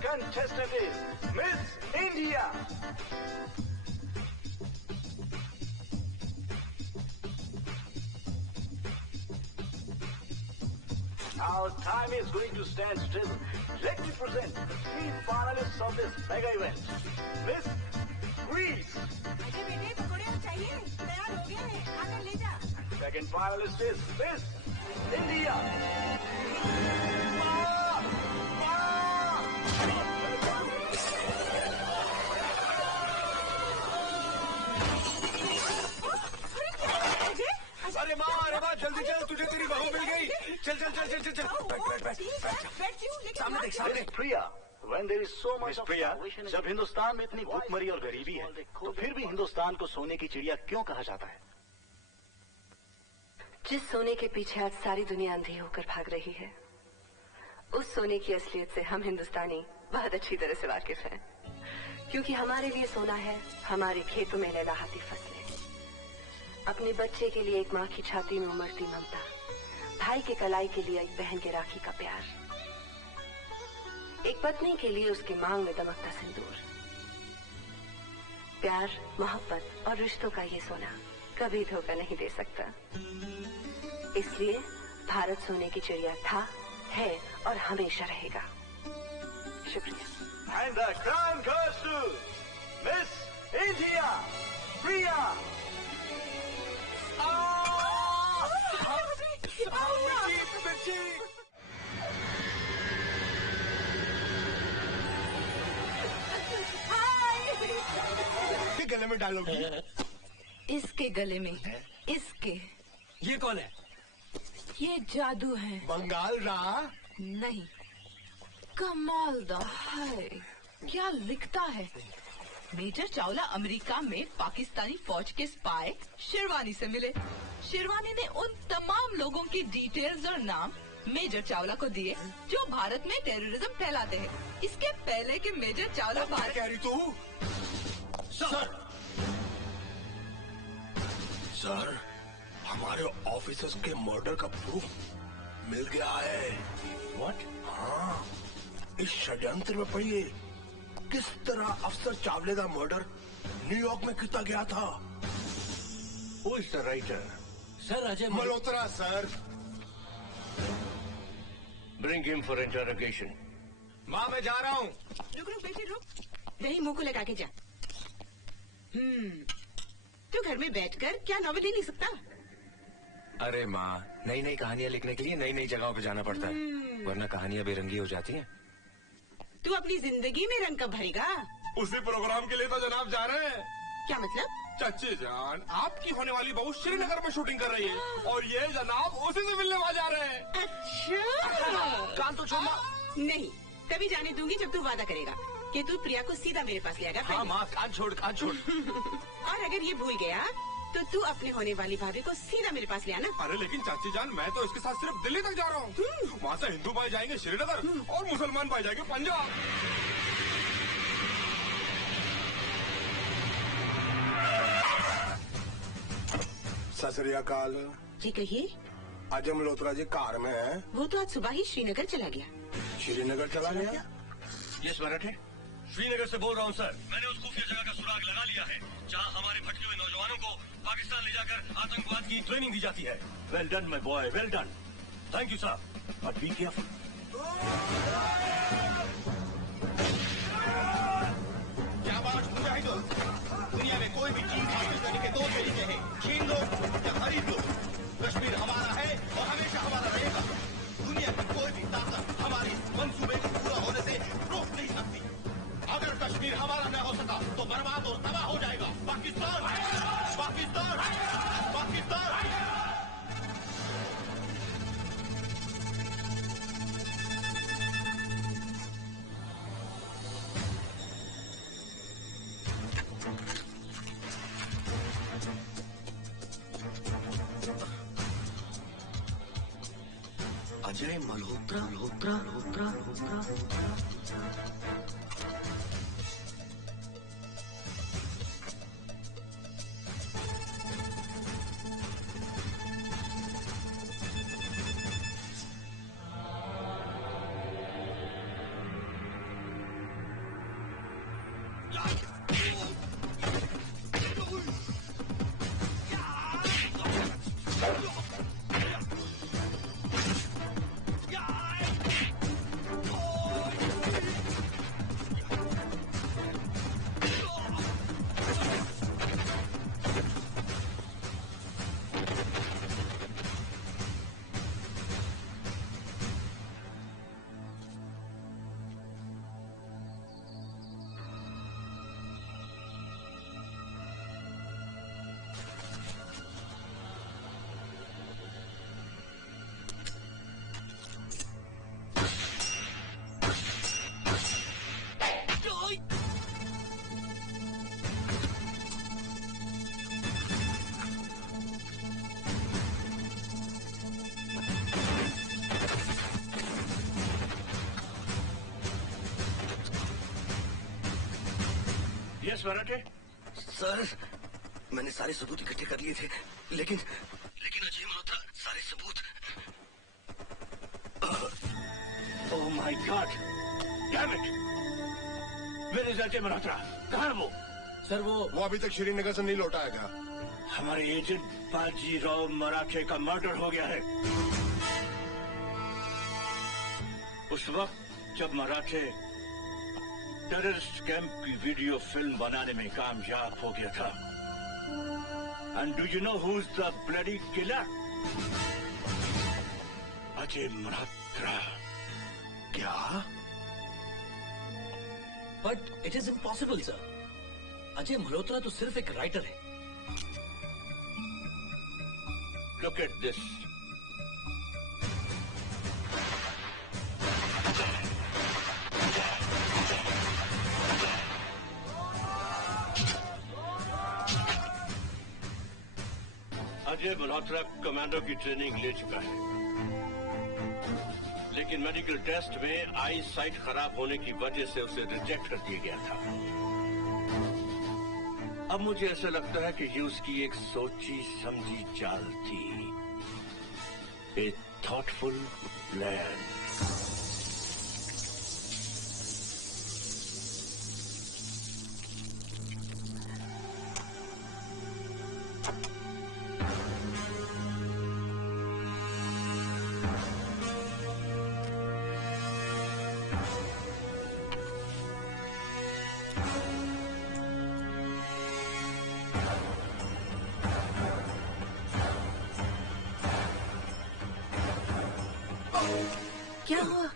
contestant is Miss India. Our time is going to stand still. Let me present the three finalists of this mega event. Miss Greece. Second finalist is Miss India. अरे माँ जल्दी चल, तुझे तेरी बहू मिल गई। चल चल चल चल चल चल बैठ सामने देख सामने। प्रिया, when there is so much of प्रिया, जब हिंदुस्तान में इतनी भूखमरी और गरीबी है, तो फिर भी हिंदुस्तान को सोने की चिड़िया क्यों कहा जाता है? जिस सोने के पीछे आज सारी दुनिया अंधी होकर भाग रही है, उस सोने की असलियत से हम हिंदुस्तानी बहुत अच्छी तरह से वाकिफ हैं, क्योंकि हमारे लिए सोना है हमारे खेतों में लहलहाती फसलें, अपने बच्चे के लिए एक माँ की छाती में उमड़ती ममता, भाई के कलाई के लिए एक बहन के राखी का प्यार, एक पत्नी के लिए उसकी मांग में दमकता सिंदूर। प्यार, मोहब्बत और रिश्तों का ये सोना कभी धोखा नहीं दे सकता। इसलिए भारत सोने की चिड़िया था, है और हमेशा रहेगा। शुक्रिया। And the crown goes to Miss India, Priya. गले में डालोगी? इसके गले में, इसके। ये कौन है? ये जादू है। बंगाल रा? नहीं, कमाल दा है। क्या लिखता है? मेजर चावला अमेरिका में पाकिस्तानी फौज के स्पाई शेरवानी से मिले। शेरवानी ने उन तमाम लोगों की डिटेल्स और नाम मेजर चावला को दिए जो भारत में टेररिज्म फैलाते हैं। इसके पहले कि मेजर चावला भारत। कह रही तू? सर, हमारे ऑफिसर्स के मर्डर का प्रूफ मिल गया है। What? हाँ, इस षड्यंत्र में पढ़िए किस तरह अफसर चावले का मर्डर न्यूयॉर्क में किया गया था। Who is the writer? Sir Ajay Malhotra sir. Bring him for interrogation. माँ मैं जा रहा हूँ। रुक रुक बेटी रुक, दही मुंह को लगा के जा। तू घर में बैठकर क्या नॉवेल ही नहीं सकता? अरे माँ, नई नई कहानियाँ लिखने के लिए नई नई जगहों पे जाना पड़ता है, वरना कहानियाँ बेरंगी हो जाती हैं। तू अपनी जिंदगी में रंग कब भरेगा? उसी प्रोग्राम के लिए तो जनाब जा रहे हैं। क्या मतलब? चाची जान, आपकी होने वाली बहू श्रीनगर में शूटिंग कर रही है और ये जनाब उसी से मिलने वहाँ जा रहे हैं। अच्छा। कान तो छोड़ना। नहीं, तभी जाने दूंगी जब तू वादा करेगा कि तू प्रिया को सीधा मेरे पास ले आएगा। हाँ माँ, कान छोड़ कान छोड़। और अगर ये भूल गया तो तू अपने होने वाली भाभी को सीधा मेरे पास ले आना। अरे लेकिन चाची जान, मैं तो इसके साथ सिर्फ दिल्ली तक जा रहा हूँ। वहाँ से हिंदू भाई जाएंगे श्रीनगर और मुसलमान भाई जाएंगे पंजाब। सत श्री अकाल जी कहिए। अजय मल्होत्रा जी कार में है। वो तो आज सुबह ही श्रीनगर चला गया। श्रीनगर चला गया? Yes, Marathi. श्रीनगर से बोल रहा हूँ सर। मैंने उस खुफिया जगह का सुराग लगा लिया है जहाँ हमारे भटके हुए नौजवानों को पाकिस्तान ले जाकर आतंकवाद की ट्रेनिंग दी जाती है। Well done, my boy. Well done. Thank you sir. But be careful. क्या बात मुजाहिदों, दुनिया में कोई भी चीज हासिल करने के दो तरीके हैं, छीन लो या खरीद लो। कश्मीर हमारा है और हमेशा हमारा रहेगा। दुनिया की कोई भी ताकत हमारे मंसूबे को पूरा होने से रोक नहीं सकती। अगर कश्मीर हमारा न हो सका तो बर्बाद और तबाह हो जाएगा पाकिस्तान। पाकिस्तान, पाकिस्तान। अजय मल्होत्रा मल्होत्रा मल्होत्रा मल्होत्रा। मिस मराठे? सर, मैंने सारे सबूत इकट्ठे कर लिए थे, लेकिन अजय मल्होत्रा सारे सबूत। Oh my god, damn it! Where is Ajay Malhotra? कहाँ है वो? सर वो अभी तक श्रीनगर से नहीं लौटा है क्या? हमारे एजेंट बाजीराव मराठे का मर्डर हो गया है। उस वक्त जब मराठे टेररिस्ट कैंप की वीडियो फिल्म बनाने में कामयाब हो गया था। And do you know who is the bloody killer? Ajay Malhotra. क्या? But it is impossible sir. Ajay Malhotra तो सिर्फ एक राइटर है। Look at this. Ajay Malhotra commando की ट्रेनिंग ले चुका है, लेकिन मेडिकल टेस्ट में आई साइट खराब होने की वजह से उसे रिजेक्ट कर दिया गया था। अब मुझे ऐसा लगता है कि ये उसकी एक सोची समझी चाल थी, ए थॉटफुल प्लान। क्या हुआ?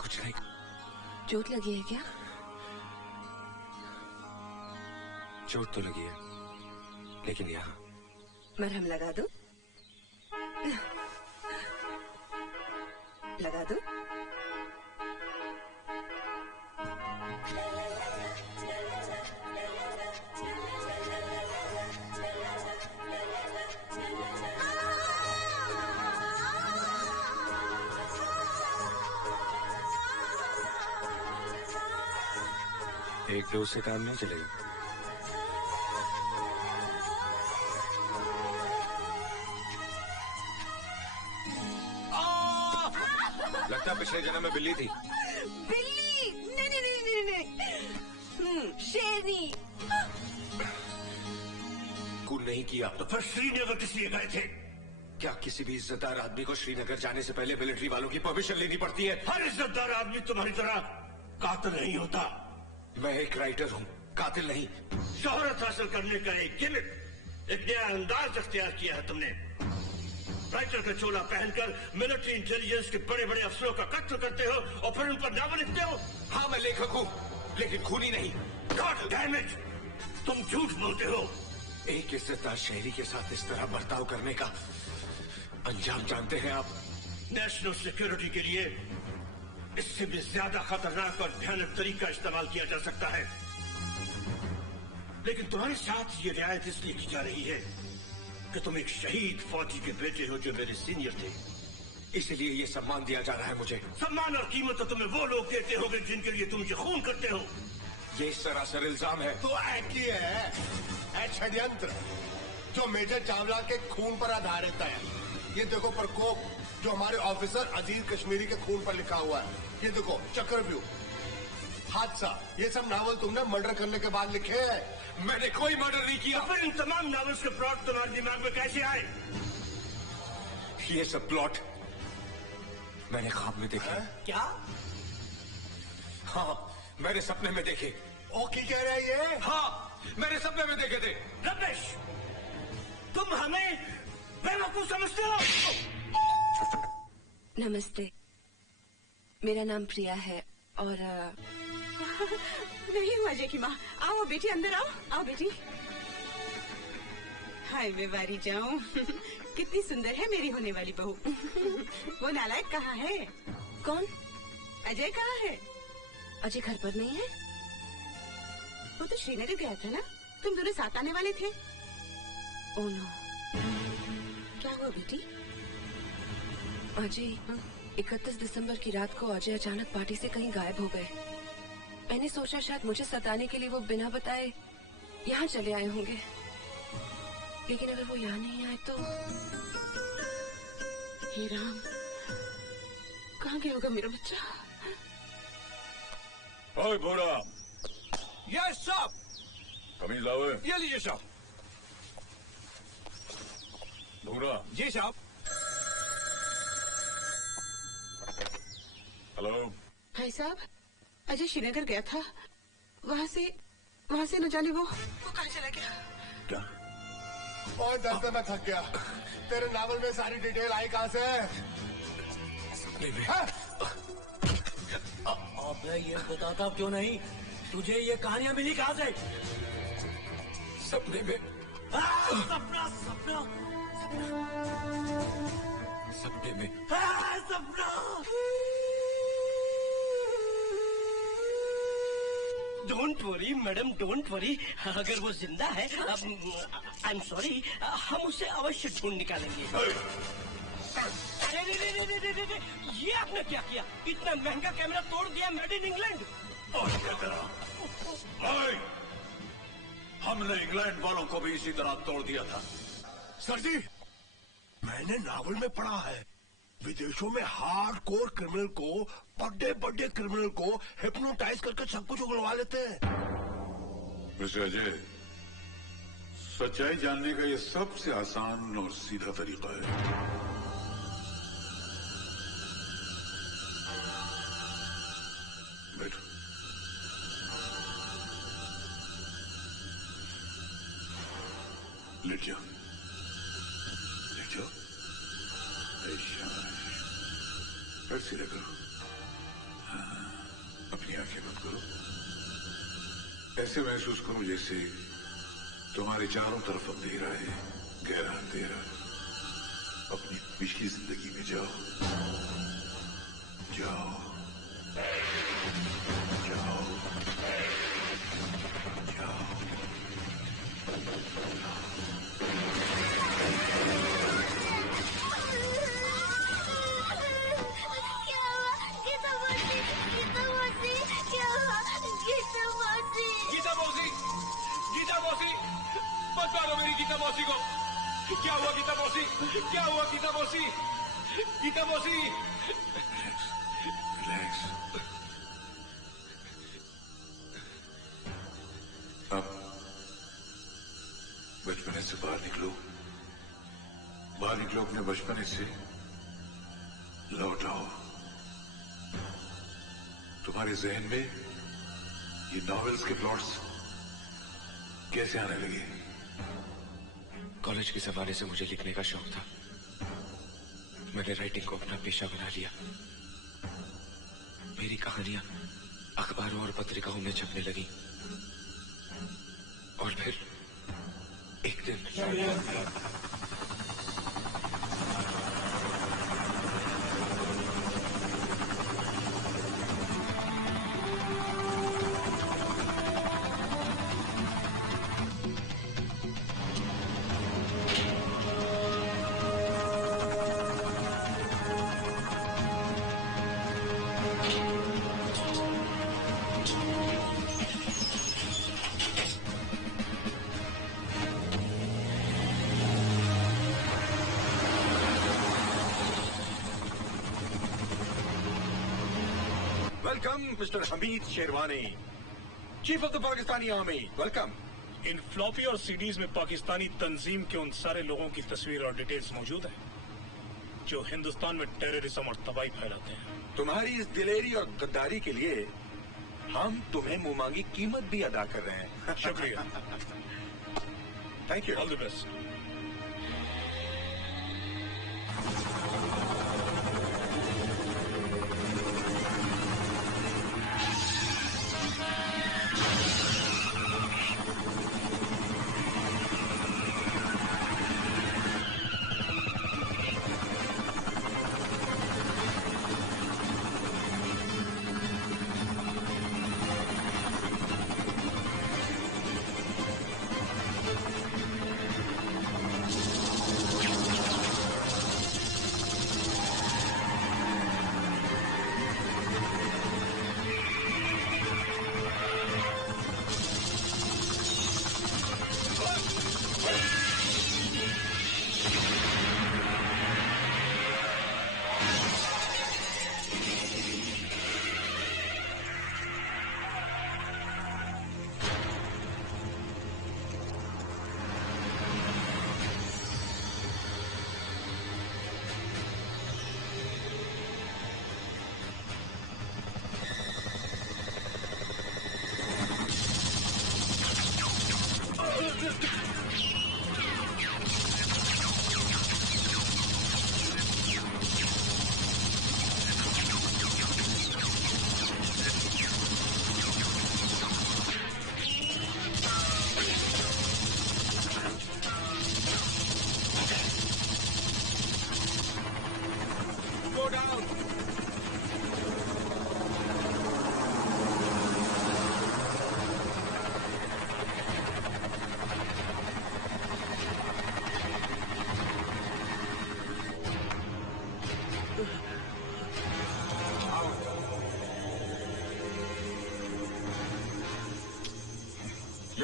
कुछ नहीं। चोट लगी है क्या? चोट तो लगी है, लेकिन यहाँ मरहम लगा दूं? लगा दूं? एक डोज से काम नहीं चलेगा। लगता पिछले जन्म में बिल्ली थी। बिल्ली? नहीं नहीं नहीं नहीं नहीं, शेरनी। खून नहीं किया तो फिर श्रीनगर किस लिए गए थे? क्या किसी भी इज्जतदार आदमी को श्रीनगर जाने से पहले मिलिट्री वालों की परमिशन लेनी पड़ती है? हर इज्जतदार आदमी तुम्हारी तरह कातिल नहीं होता। मैं एक राइटर हूँ, कातिल नहीं। शोहरत हासिल करने का एक गिमिक, एक नया अंदाज अख्तियार किया है तुमने। राइटर का चोला पहनकर मिलिट्री इंटेलिजेंस के बड़े बड़े अफसरों का कत्ल करते हो और फिर उन पर नावल लिखते हो। हाँ मैं लेखक हूँ, लेकिन खूनी नहीं। गॉड डैम इट, तुम झूठ बोलते हो। एक इज्जतदार शहरी के साथ इस तरह बर्ताव करने का अंजाम जानते हैं आप? नेशनल सिक्योरिटी के लिए इससे भी ज्यादा खतरनाक और भयानक तरीका इस्तेमाल किया जा सकता है, लेकिन तुम्हारे साथ ये रियायत इसलिए की जा रही है कि तुम एक शहीद फौजी के बेटे हो जो मेरे सीनियर थे, इसलिए ये सम्मान दिया जा रहा है मुझे। सम्मान और कीमत तो तुम्हें वो लोग देते होंगे जिनके लिए तुम ये खून करते हो। ये सरासर इल्जाम है। तो एक ही है षड्यंत्र जो मेजर चावला के खून पर आधारित है। ये देखो प्रकोप जो हमारे ऑफिसर अजीज कश्मीरी के खून पर लिखा हुआ है। ये देखो चक्रव्यूह, हादसा, ये सब नावल तुमने मर्डर करने के बाद लिखे हैं। मैंने कोई मर्डर नहीं किया। तो फिर इन तमाम नॉवेल्स के प्लॉट तुम्हारे दिमाग में कैसे आए? ये सब प्लॉट मैंने ख्वाब में देखे। क्या? हाँ मैंने सपने में देखे। ओ की कह रहा है ये? हाँ मैंने सपने में देखे थे। रमेश, तुम हमें बेवकूफ समझते हो? नमस्ते, मेरा नाम प्रिया है और नहीं हुआ अजय की माँ। आओ बेटी, अंदर आओ। आओ बेटी। हाय मैं बारी जाऊं। कितनी सुंदर है मेरी होने वाली बहू। वो नालायक कहाँ है? कौन? अजय कहाँ है? अजय घर पर नहीं है। वो तो श्रीनगर गया था ना, तुम दोनों साथ आने वाले थे। Oh no. क्या हुआ बेटी? अजय 31 दिसंबर की रात को अजय अचानक पार्टी से कहीं गायब हो गए। मैंने सोचा शायद मुझे सताने के लिए वो बिना बताए यहाँ चले आए होंगे, लेकिन अगर वो यहाँ नहीं आए तो हे राम, कहाँ गया होगा मेरा बच्चा? ओए भोरा, यस साहब। कमीज लाओ। ये लीजिए साहब। भोरा। जी साहब। हेलो। भाई साहब, अजय श्रीनगर गया था, वहाँ से न जाने वो कहाँ चला गया? क्या? और दर्द में थक गया। तेरे नावल में सारी डिटेल आई कहाँ से? हाँ? अबे ये बताता क्यों नहीं? तुझे ये कहानियां मिली कहाँ से? सपने में। सपना सपना सपने में। सपना। Don't worry madam, don't worry. अगर वो जिंदा है, आई एम सॉरी, हम उसे अवश्य ढूंढ निकालेंगे। अरे ये आपने क्या किया? इतना महंगा कैमरा तोड़ दिया, मेड इन इंग्लैंड। और क्या करा? हमने इंग्लैंड वालों को भी इसी तरह तोड़ दिया था। सर जी, मैंने नावल में पढ़ा है, विदेशों में हार्डकोर क्रिमिनल को, बड़े क्रिमिनल को हिप्नोटाइज करके सब कुछ उगलवा लेते हैं। मिस्टर अजय, सच्चाई जानने का ये सबसे आसान और सीधा तरीका है। बैठो। लेट जाओ, लेट जाओ। ऐसा फिर सीधा करो। हाँ, अपनी आंखें बंद करो। ऐसे महसूस करो जैसे तुम्हारे चारों तरफ अंधेरा है, गहरा अंधेरा। अपनी पिछली जिंदगी में जाओ, जाओ, जाओ, जाओ। गीता मौसी, मत मारो मेरी गीता मौसी को। क्या हुआ गीता मौसी? क्या हुआ गीता मौसी? गीता मौसी। रिलैक्स। अब बचपने से बाहर निकलो, बाहर निकलो अपने बचपने से, लौट आओ। तुम्हारे जहन में ये नॉवेल्स के प्लॉट्स कैसे आने लगे? कॉलेज के जमाने से मुझे लिखने का शौक था। मैंने राइटिंग को अपना पेशा बना लिया। मेरी कहानियां अखबारों और पत्रिकाओं में छपने लगी और फिर एक दिन welcome mister Hamid sherwani, chief of the Pakistani army. Welcome. In floppy और सीडीज में पाकिस्तानी तंजीम के उन सारे लोगों की तस्वीर और डिटेल्स मौजूद हैं जो हिंदुस्तान में टेररिज्म और तबाही फैलाते हैं। तुम्हारी इस दिलेरी और गद्दारी के लिए हम तुम्हें मुंहमांगी कीमत भी अदा कर रहे हैं। शुक्रिया। Thank you. All the best.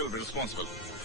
will be responsible.